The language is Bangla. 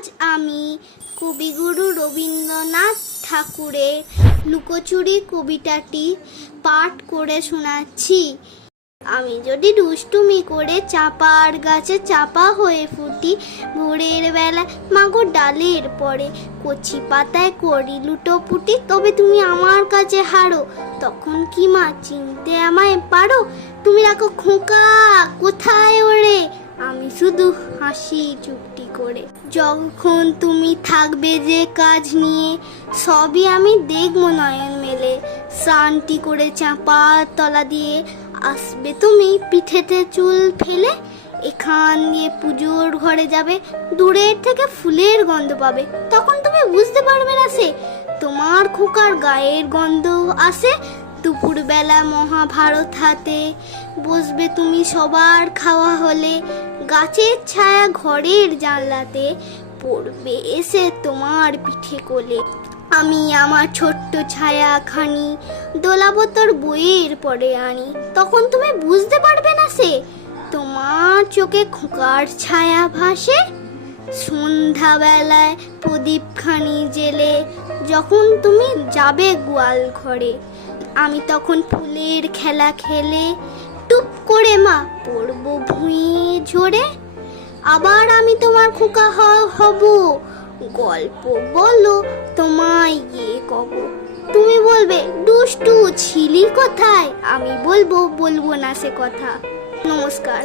আজ আমি কবিগুরু রবীন্দ্রনাথ ঠাকুরের লুকোচুরি কবিতাটি পাঠ করে শোনাচ্ছি। আমি যদি দুষ্টুমি করে চাপার গাছে চাপা হয়ে ফুটি, ভোরের বেলা মাগো ডালের পরে কচি পাতায় করি লুটোপুটি তবে তুমি আমার কাছে হারো, তখন কি মা চিনতে আমায় পারো? তুমি রাখো খোঁকা, কোথায় ওরে? হাসি চুপটি করে। যখন তুমি থাকবে যে কাজ নিয়ে, সবই আমি দেখব নয়ন মেলে। শান্তি করে চাপার তলা দিয়ে আসবে তুমি, পিঠেতে চুল ফেলে এখান দিয়ে পুজোর ঘরে যাবে দূরের থেকে ফুলের গন্ধ পাবে। তখন তুমি বুঝতে পারবে না সে, তোমার খোকার গায়ের গন্ধ আসে দুপুরবেলা মহাভারত হাতে বসবে তুমি সবার খাওয়া হলে। গাছের ছায়া ঘরের জানলাতে পড়বে এসে তোমার পিঠে কোলে। আমি আমার ছোট্ট ছায়াখানি দোলাবো তোর বইয়ের পরে আনি। তখন তুমি বুঝতে পারবে না সে, তোমার চোখে খোকার ছায়া ভাসে। সন্ধ্যাবেলায় প্রদীপখানি জেলে যখন তুমি যাবে গোয়াল ঘরে। আমি তখন ফুলের খেলা খেলে টুপ করে মা পড়ব ভুঁয়ে ঝরে। আবার আমি তোমার খোকা হব। গল্প বলো তোমায় গিয়ে কব? তুমি বলবে, দুষ্টু ছিলি কোথায়? আমি বলব বলব না সে কথা। নমস্কার।